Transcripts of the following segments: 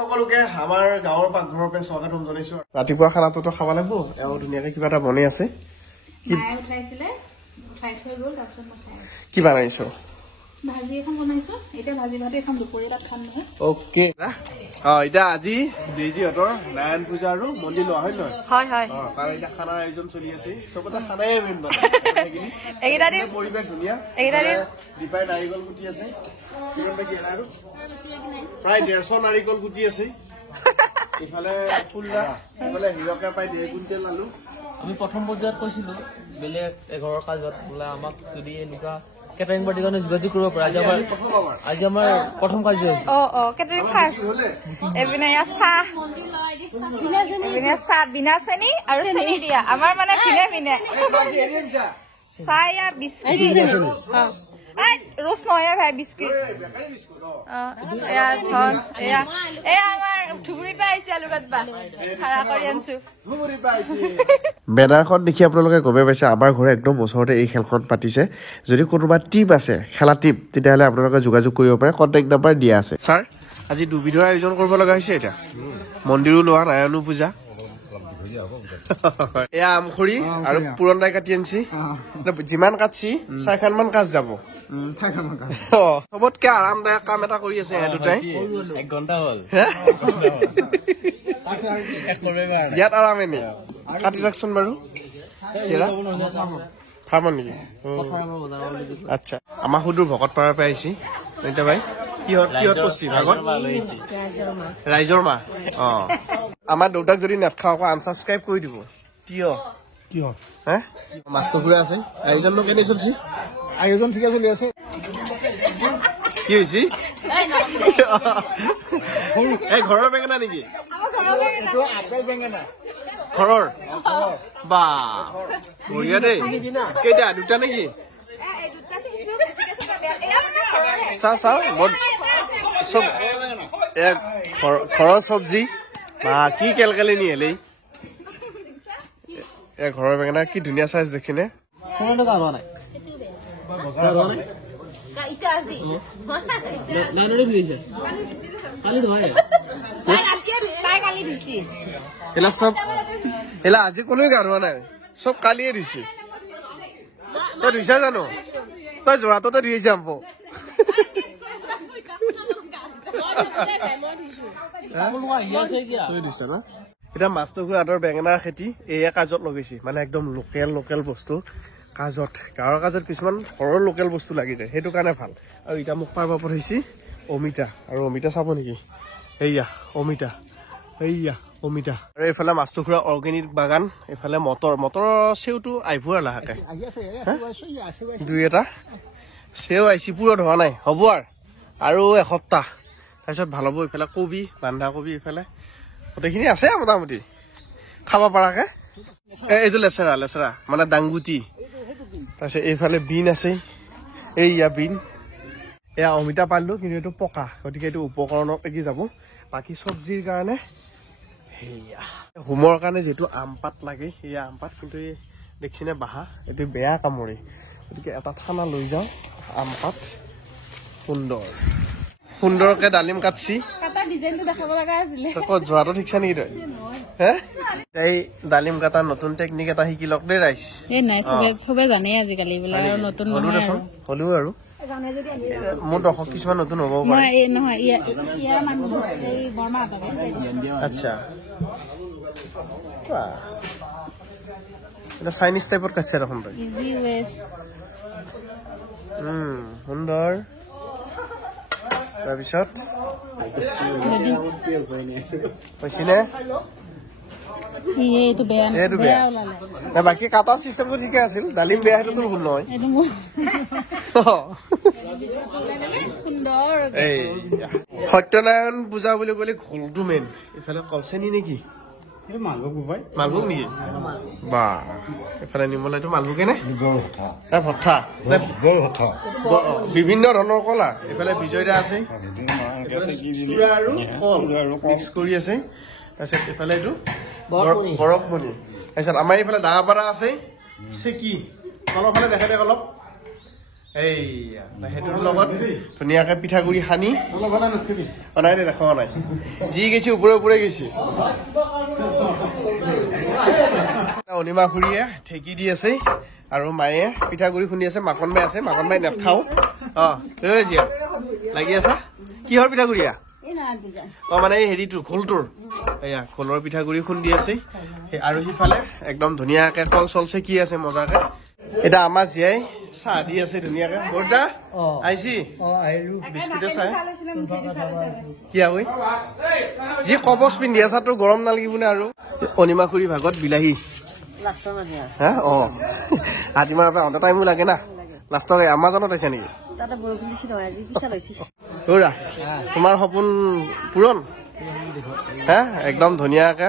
সকলোকে আমাৰ গাঁৱৰ পাকঘৰৰ পৰা স্বাগতম জনাইছো ৰাতিপুৱা খানাটোতো খাব লাগিব এও ধুনীয়াকৈ কিবা এটা বনাই আছে মায়ে উঠাইছিলে উঠাই থৈ গ'ল তাৰপিছত মই চাই আছো কি বনাইছো ভাজি এখন বনাইছো এতিয়া ভাজি ভাতে এখন দুপৰীয়া ভাত খাম নহয় ওকে এটা আজি দেজিহঁতৰ নাৰায়ণ পূজা আৰু মন্দিৰ লোৱা হয় নহয় হয় হয় তাৰ এটা খানাৰ আয়োজন চলি আছে চবতে খানাই মেইন এইকেইটা দিন পৰিৱেশ ধুনীয়া এইকেইটা দিন দীপাই নাৰিকল গুটি আছে প্ৰায় 150 নাৰিকল গুটি আছে ইফালে ফুলৰা ইফালে হিৰকে পাই 1.5 কুইণ্টেল আলু আমি প্ৰথম পৰ্যায়ত কৈছিলো বেলেগ এঘৰৰ কাজত বোলে আমাক যদি এনেকুৱা কেটাৰিং পাৰ্টিৰ কাৰণে যোগাযোগ কৰিব পাৰে আজি আমাৰ প্ৰথম কাৰ্য হৈছে কেটাৰিং ফাৰ্ষ্ট এপিনে চাহ বিনা চেনি আৰু চেনি দিয়া আমাৰ মানে ভিনে চাহ ইয়া বিস্কিট ৰোজ নয় ভাই বিস্কিট বেনাৰখন দেখি আপোনালোকে গমে পাইছে আমাৰ ঘৰে একদম ওচৰতে এই খেলখন পাতিছে যদি কোনোবা টিম আছে খেলা টিম তেতিয়াহ'লে আপোনালোকে যোগাযোগ কৰিব পাৰে কণ্টেক্ট নাম্বাৰ দিয়া আছে ছাৰ আজি দুবিধৰ আয়োজন কৰিব লগা হৈছে এতিয়া মন্দিৰো লোৱা নাৰায়ণো পূজা এয়া আমখৰি আৰু পুৰণ দাই কাটি আনিছি যিমান কাটছি 4খান মান কাজ যাব চবতকে আৰামদায়ক কাম এটা কৰি আছে ইহঁত দুটাই 1 ঘণ্টা হ'ল ইয়াত আৰামে নে কাটি ৰাখচোন বাৰু ফাৰ্মৰ নেকি আচ্ছা আমাৰ সুদূৰ ভকতপাৰাৰ পৰা আহিছি এতিয়া ভাই কিহত পষ্টি ভাগত ৰাইজৰ মা আমাৰ দেউতাক যদি নেটখাও আকৌ আনসাবস্ক্ৰাইব কৰি দিব কিয় হে মাছটো ঘূৰা আছে আয়োজননো কেনে চলছি আয়োজন ঠিক চলি আছে কি হৈছে এই ঘৰৰ বেঙেনা নেকি ঘৰৰ বা বঢ়িয়া দেই কেইটা দুটা নেকি চাও মই চব ঘৰৰ চব্জি বা কি কেলকেলি নিয়েলি ঘৰৰ বেঙেনা কি ধুনীয়া চাইজ দেখিনে আজি কোনো গা ধোৱা নাই চব কালিয়ে ধুইছে তই ধুইছা জানো তই যোৰাটোতে ধুই যাম এতিয়া মাছটোৰ আদৰ বেঙেনাৰ খেতি এয়া কাজত লগাইছে মানে একদম লোকেল বস্তু কাজত গাঁৱৰ কাজত কিছুমান ঘৰৰ লোকেল বস্তু লাগি যায় সেইটো কাৰণে ভাল আৰু এতিয়া মোক পাৰ পঠাইছি অমিতা আৰু অমিতা চাব নেকি এইয়া অমিতা আৰু এইফালে মাছটোখোৰা অৰ্গেনিক বাগান এইফালে মটৰৰ চেউটো আহিব আৰু লাহেকে দুই এটা চেউ আহিছি পুৰত হোৱা নাই হ'ব আৰু এসপ্তাহ তাৰপিছত ভাল হ'ব এইফালে কবি বন্ধাকবি এইফালে গোটেইখিনি আছে মোটামুটি খাব পৰাকে এইটো লেচেৰা মানে ডাংগুটি তাৰপিছত এইফালে বিন আছে এইয়া বিন এয়া অমিতা পালো কিন্তু এইটো পকা গতিকে এইটো উপকৰণত লাগি যাব বাকী চব্জিৰ কাৰণে সেয়া হোমৰ কাৰণে যিটো আম পাত লাগে সেয়া আম পাত কিন্তু এই দেখিছেনে বাহা এইটো বেয়া কামুৰি গতিকে এটা ঠানা লৈ যাওঁ আম পাত সুন্দৰকে ডালিম কাটছি ক'ত যোৱাটো ঠিকছে নেকি তই হে এই ডালিম কাটাৰ নতুন টেকনিক এটা শিকি লওক দেই ৰাইজ চবে জানে আজিকালি হলেও আৰু মোৰ দৰ্শক কিছুমান নতুন হ'ব পাৰে আচ্ছা এটা চাইনিজ টাইপত কাটছে দেখোন তই সুন্দৰ তাৰপিছত হৈছিলে বাকী কাটা চিষ্টেমটো ঠিকে আছিল ডালিম বেয়া সেইটোতো ভুল নহয় সত্যনাৰায়ণ পূজা বুলি ক'লে ঘোলটো মেইন এইফালে কলচেনি নেকি মালভোগ নেকি বা এইফালে নিমলাইটো মালভোগে নে ভঠা বিভিন্ন ধৰণৰ কলা এইফালে বিজয়দা আছে আৰু কল মিক্স কৰি আছে তাৰপিছত এইফালে এইটো বৰফমণি তাৰপিছত আমাৰ এইফালে ডাঙাপাৰা আছে চেকি তলৰ ফালে দেখা দিয়ক অলপ এইয়া সেইটোৰ লগত ধুনীয়াকে পিঠাগুৰি সানি নাই দে দেখা নাই যি গেছি ওপৰে ওপৰে গেছি অনিমা খুৰীয়ে ঠেকি দি আছে আৰু মায়ে পিঠাগুৰি খুন্দি আছে মাখন মাই আছে মাখন মাই নাখাও জীয়া লাগি আছা কিহৰ পিঠাগুৰিয়া মানে এই হেৰিটোৰ খোলটোৰ এয়া খোলৰ পিঠাগুৰি খুন্দি আছে আৰু সিফালে একদম ধুনীয়াকে কল চল চেকি আছে মজাকে এটা আমাৰ জীয়াই চাহ দি আছে ধুনীয়াকে বৰদা আহিছি বিস্কুটে চাহ কি আকৈ যি কবচ পিন্ধি আছা তোৰ গৰম নালাগিবনে আৰু অনিমা খুৰী ভাগত বিলাহী হা আজিমাৰ পৰা অন্ত টাইমো লাগে না লাষ্টত আমাজনত আছে নেকি তোমাৰ সপোন পূৰণ হা একদম ধুনীয়াকে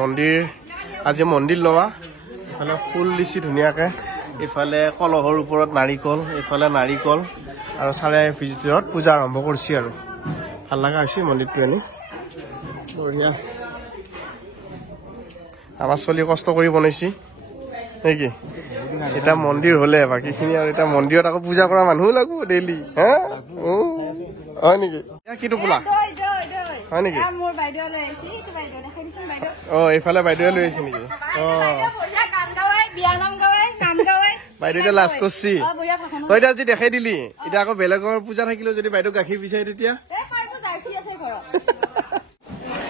মন্দিৰ আজি মন্দিৰ লোৱা এইফালে ফুল দিছি ধুনীয়াকে এইফালে কলহৰ ওপৰত নাৰিকল এইফালে নাৰিকল আৰু চাৰে ভিতৰত পূজা আৰম্ভ কৰিছে আৰু ভাল লগা হৈছে মন্দিৰটো এনে বঢ়িয়া আমাৰ ছোৱালী কষ্ট কৰি বনাইছি নেকি এটা মন্দিৰ হলে বাকীখিনি আৰু এটা মন্দিৰত আকৌ পূজা কৰা মানুহো লাগব ডেইলি হা হয় নেকি কি টোপোলা হয় নেকি এইফালে বাইদেৱে লৈ আহিছে নেকি বাইদেউতে লাজ কৰছি তই এতিয়া আজি দেখাই দিলি এতিয়া আকৌ বেলেগৰ পূজা থাকিলেও যদি বাইদেউ গাখীৰ বিচাৰে তেতিয়া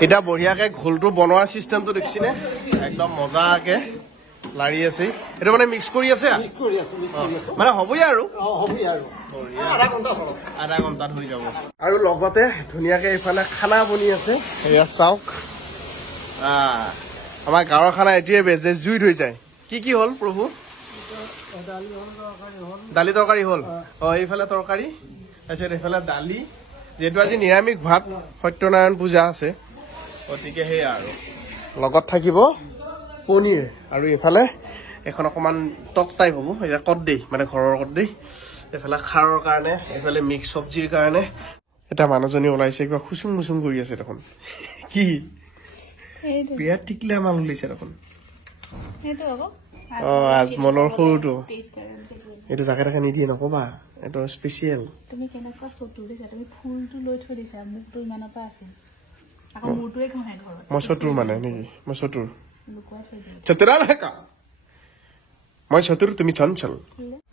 এতিয়া বঢ়িয়াকে ঘোলটো বনোৱাৰ চিষ্টেমটো দেখিছিনে একদম মজাকে লাৰি আছে এটা মানে মিক্স কৰি আছে মানে হ'বই আৰু আধা ঘণ্টাত হৈ যাব আৰু লগতে ধুনীয়াকে এইফালে খানা বনি আছে এয়া চাওক আমাৰ গাঁৱৰ খানা এইটোৱে বেষ্ট যে জুইত হৈ যায় কি হ'ল প্ৰভু দালি তৰকাৰী হ'ল এইফালে তৰকাৰী তাৰপিছত এইফালে দালি যিহেতু আজি নিৰামিষ ভাত সত্যনাৰায়ণ পূজা আছে গতিকে সেয়া আৰু লগত থাকিব পনীৰ আৰু এইফালে এখন অকণমান টক টাইপ হ'ব এতিয়া কদদেই মানে ঘৰৰ কদদেই এইফালে খাৰৰ কাৰণে এইফালে মিক্স চব্জিৰ কাৰণে এটা মানুহজনী ওলাইছে কিবা খুচুং মুচুং কৰি আছে দেখোন কি বিয়াত টিকলা মাল ওলাইছে দেখোন আজমলৰ সৰুটো এইটো জাকে তাকে নিদিয়ে নকবা এইটো স্পেচিয়েল তুমি কেনেকুৱা চতুৰ দিছা তুমি ফুলটো লৈ থৈ দিছা মুখটো ইমানৰ পৰা আছে আকৌ মূৰটোৱে ঘঁহে ঘৰত মই চতুৰ মানে নেকি মই চতুৰ লুকুৱাই থৈ দিয়া চতুৰা লেকা মই চতুৰ তুমি চঞ্চল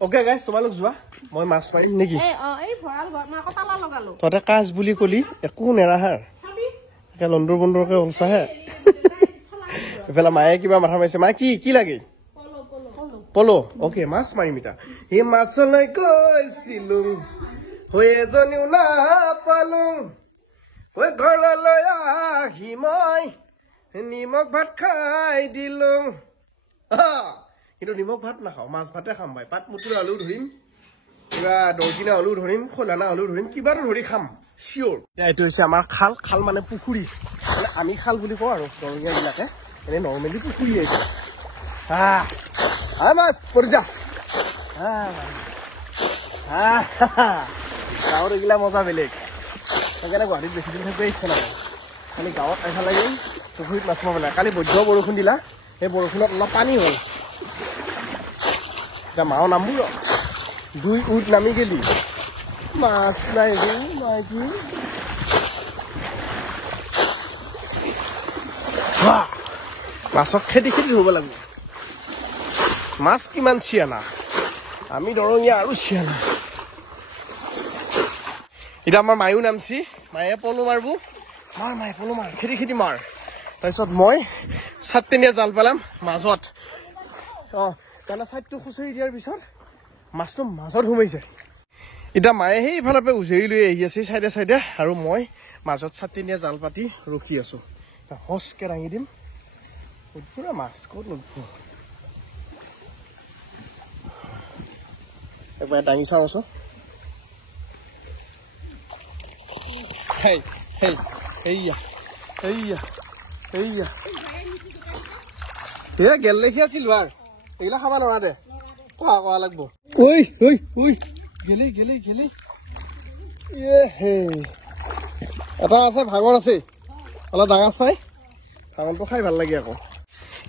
অকে গাইজ তোমালোক যোৱা মই মাছ মাৰিম নেকি এই ভঁৰাল ঘৰত মই আকৌ তালা লগালো তহঁতে কাজ বুলি কলি একো নেৰাহাৰ একে লণ্ডৰ বন্দৰকে ওলছাহে এইফালে মায়ে কিবা মাথা মাৰিছে মায়ে কি লাগে পল অকে মাছ মাৰিম এতিয়া সেই মাছলৈ গৈছিলো হৈ এজনীও নাপালো ঘৰলৈ আহি মই নিমখ ভাত খাই দিলো কিন্তু নিমখ ভাত নাখাওঁ মাছ ভাতে খাম ভাই পাত মুতুৰা আলু ধৰিম কিবা দৰকিনা আলু ধৰিম খোলানা আলু ধৰিম কিবাটো ধৰি খাম চিয়'ৰ এইটো হৈছে আমাৰ খাল মানে পুখুৰী মানে আমি খাল বুলি কওঁ আৰু দৰঙীয়াবিলাকে এনেই নৰ্মেলি পুখুৰী আহিছে মাছ পৰি যা গাঁৱত এইগিলা মজা বেলেগ সেইকাৰণে গুৱাহাটীত বেছি দিন থাকিব ইচ্ছা নাই খালি গাঁৱত আইফা লাগে পুখুৰীত মাছ মাৰিব লাগে কালি বৈধ্য বৰষুণ দিলা সেই বৰষুণত অলপ পানী হ'ল এতিয়া মাও নামবোৰ দুই উঠ নামি গেলি মাছ নাই মাইকি মাছক খেদি ধৰিব লাগিব মাছ কিমান চিয়ানা আমি দৰঙীয়া আৰু চিয়ানা এতিয়া আমাৰ মায়ো নামছি মায়ে পলো মাৰিব মায়ে পলো মাৰ খেদি মাৰ তাৰপিছত মই চাটটেনীয়া জাল পেলাম মাজত তাৰমানে চাইডটো খুচৰি দিয়াৰ পিছত মাছটো মাজত সোমাই যায় এতিয়া মায়ে সেইফালৰ পৰা উজৰি লৈ আহি আছে চাইডে আৰু মই মাজত চাটটেনীয়া জাল পাতি ৰখি আছো হচকে দাঙি দিম পুৰা মাছ ক'ত লগ একবাৰ দাঙি চাওঁ আছো গেল লেখি আছিল আৰু এইগিলা খাব নোৱাৰা দে কোৱা লাগব গেলে এটা আছে ভাঙন আছে অলপ ডাঙৰ চাই ভাঙনটো খাই ভাল লাগে আকৌ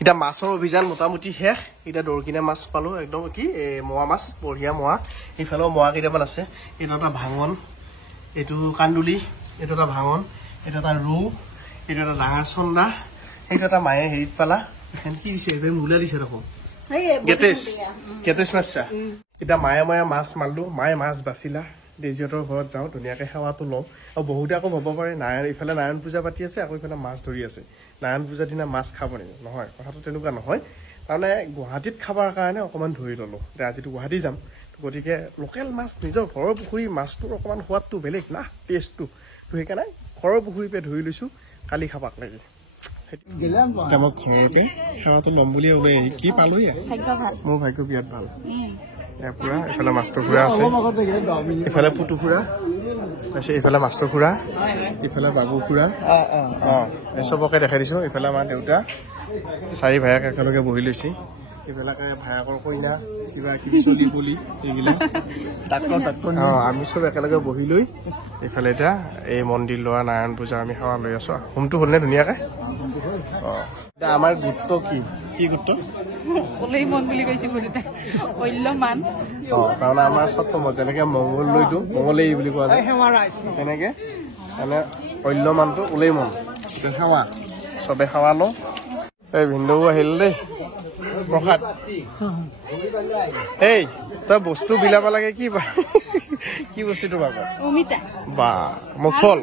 এতিয়া মাছৰ অভিযান মোটামুটি শেষ এতিয়া দৰকিনা মাছ পালো একদম কি মোৱা মাছ বঢ়িয়া মোৱা ইফালেও মোৱা কেইটামান আছে এইটো এটা ভাঙন এইটো কান্দুলি এইটো এটা ভাঙন এইটো এটা ৰৌ এইটো এটা ডাঙৰ চন্দা এইটো এটা মায়ে হেৰিত পালা এখন কি দিছে এইবাৰ মূলা দিছে দেখোন গেটেছ মাছ এতিয়া মায়ে মাছ মাৰিলো মায়ে মাছ বাচিলা দেজিহঁতৰ ঘৰত যাওঁ ধুনীয়াকৈ সেৱাটো লওঁ আৰু বহুতে আকৌ ভাব পাৰে ইফালে নাৰায়ণ পূজা পাতি আছে আকৌ ইফালে মাছ ধৰি আছে নাৰায়ণ পূজাৰ দিনা মাছ খাব নেকি নহয় কথাটো তেনেকুৱা নহয় তাৰমানে গুৱাহাটীত খাবৰ কাৰণে অকণমান ধৰি ল'লোঁ এতিয়া আজিতো গুৱাহাটী যাম গতিকে লোকেল মাছ নিজৰ ঘৰৰ পুখুৰী মাছটোৰ অকণমান সোৱাদটো বেলেগ না টেষ্টটো তো সেইকাৰণে ঘৰৰ পুখুৰীৰ পৰা ধৰি লৈছোঁ কালি খাবাক লাগে এতিয়া মই ঘৰতে সেৱাটো ল'ম বুলি ওলাই আহি কি পালোহি মোৰ ভাগ্য বিৰাট ভাল পুৰা এইফালে মাছটো ফুৰা আছে ইফালে পুতু ফুৰা তাৰপিছত এইফালে মাছটো ফুৰা ইফালে বাবু ফুৰা এই চবকে দেখাই দিছোঁ ইফালে আমাৰ দেউতা 4 ভায়েক একেলগে বহি লৈছে এইবিলাকে ভায়েকৰ কইনা কিবা কিবি চলি পুলি এইবিলাক আমি চব একেলগে বহি লৈ এইফালে এতিয়া এই মন্দিৰ লোৱা নাৰায়ণ পূজা আমি সেৱা লৈ আছো হোমটো হ'লনে ধুনীয়াকে এতিয়া আমাৰ গুৰুত্ব কি গুৰুত্ব মন বুলি কৈছে কাৰণ আমাৰ সপ্তমত যেনেকে মংগললৈতো মংগলেই বুলি কোৱা যায় তেনেকে মানে অল্যমানটো ওলেই মন সেৱা চবে সেৱা লওঁ এই ভিন্দৌ আহিল দেই প্ৰসাদ এই তই বস্তু বিলাব লাগে কি বস্তুটো বাবা বা মোক ফল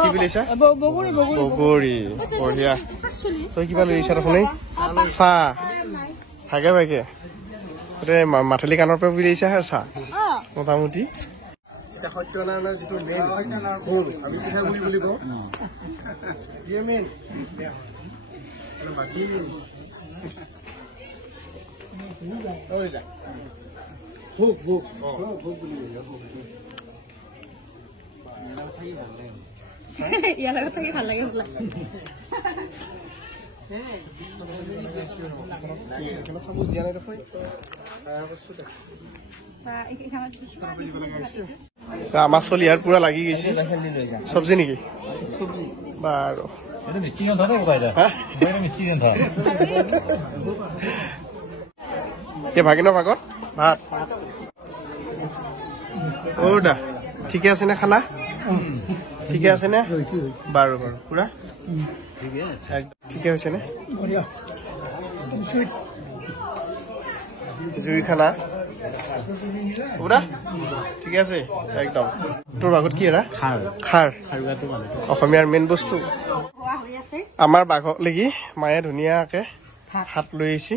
কি বুলিছা বগৰী বঢ়িয়া তই কিবা লৈ আহিছা দেখোন চাহ ভাগে ভাগে মাথালি কাণৰ পৰা বুলি আহিছা আৰু চাহ মোটামুটি সত্যনাৰায়ণৰ যিটো মেইন আমি পিঠাগুৰি বুলি কওঁ মেইন বাকী ইয়াৰ লগত থাকি ভাল লাগে আমাৰ চলি ইয়াৰ পুৰা লাগি গৈছে চব্জি নেকি বাৰু ভাগিনৰ ভাগত ভাত দা ঠিকে আছে নে খানা ঠিকে আছে নে বাৰু পুৰা ঠিকে হৈছে নে জুই খানা পুৰা ঠিকে আছে একদম তোৰ ভাগত কি এৰা খাৰ অসমীয়াৰ মেইন বস্তু আমাৰ বাঘক লাগি মায়ে ধুনীয়াকে হাত লৈ আহিছে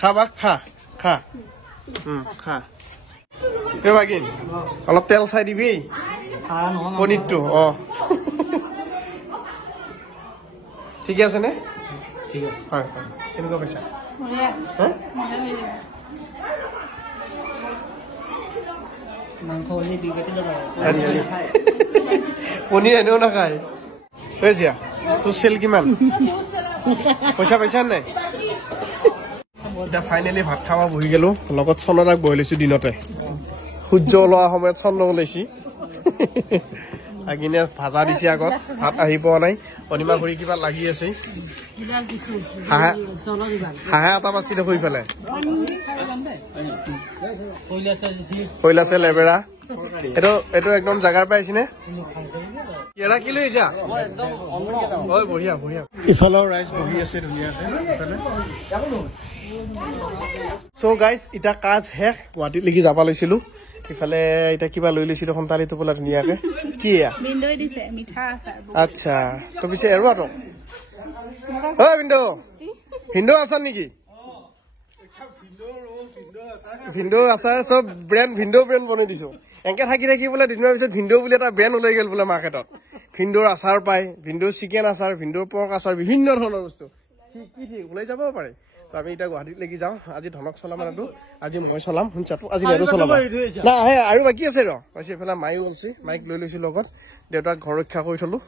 খা বাঘ খা খা ভাগিন অলপ তেল চাই দিবি পনীৰটো ঠিকে আছে নে হয় হয় কেনেকুৱা পাইছা পনীৰ এনেও নাখায় জিয়া তোৰ চেল কিমান পইচা পাইছা নাই এতিয়া ফাইনেলি ভাত খাব বহি গলো লগত চন্দ্ৰদাক বহি লৈছো দিনতে সূৰ্য ওলোৱা সময়ত চন্দ্ৰ ওলাইছি আগিনে ভাজা দিছে আগত ভাত আহি পোৱা নাই অনিমা ঘূৰি কিবা লাগি আছে হাঁহে এটা বাচি দেখো ইফালে কৈলাছে লেবেৰা এইটো একদম জাগাৰ পৰা আহিছে নে কি লৈ আহিছা বঢ়িয়া বঢ়িয়া ইফালেও ৰাইজ বহি আছে ধুনীয়াকে চ' গাইজ এতিয়া কাজ শেষ গুৱাহাটীলৈকে যাব লৈছিলো ইফালে এতিয়া কিবা লৈ লৈছিলো সন্তালিটো বোলা ধুনীয়াকে কি আচ্ছা তো পিছে এৰুৱা তো ভিন্দৌ আচাৰ নেকি ভিন্দৌ আচাৰ চব ব্ৰেণ্ড ভিন্দৌ ব্ৰেণ্ড বনাই দিছো এনেকে থাকি থাকি বোলে দিনৰ পিছত ভিন্দৌ বুলি এটা ব্ৰেণ্ড ওলাই গ'ল বোলে মাৰ্কেটত ভিন্দৌৰ আচাৰ পায় ভিন্দৌৰ চিকেন আচাৰ ভিন্দৌৰ পৰ্ক আচাৰ বিভিন্ন ধৰণৰ বস্তু কি ঠিক ওলাই যাব পাৰে আমি এতিয়া গুৱাহাটীলৈকে যাওঁ আজি ধনক চলাম আৰু আজি মই চলাম শুনছাতো আজি নেৰো চলাম না আহে আৰু বাকী আছে কৈছে এইফালে মায়ো ওলছি মাইক লৈ লৈছো লগত দেউতাক ঘৰ ৰক্ষা কৰি থলো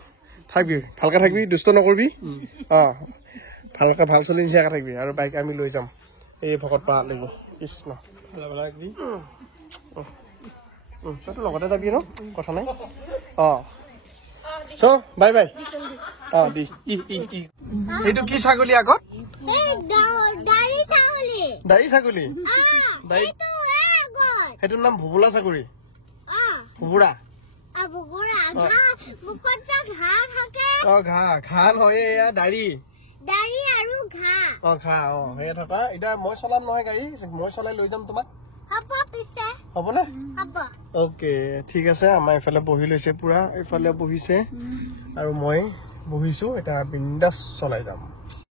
থাকবি ভালকে থাকবি দুষ্ট নকৰবি ভালকে ভাল চলি নিচিয়াকে থাকবি আৰু বাইক আমি লৈ যাম এই ভকত পাহাৰ লাগিব কৃষ্ণ তইতো লগতে যাবি ন কথা নাই চ বাই বাই অ দি এইটো কি ছাগলী আগত দাড়ি ছাগলী সেইটোৰ নাম ভুবুলা ছাগলী ভুবুৰা অ ঘাঁহ ঘাঁহ নহয় এয়া দাড়ি অ ঘাঁহ অ সেয়া থকা এতিয়া মই চলাম নহয় গাড়ী মই চলাই লৈ যাম তোমাক হ'বনে অ'কে ঠিক আছে আমাৰ এইফালে বহি লৈছে পুৰা এইফালে বহিছে আৰু মই বহিছো এতিয়া বিন্দাছ চলাই যাম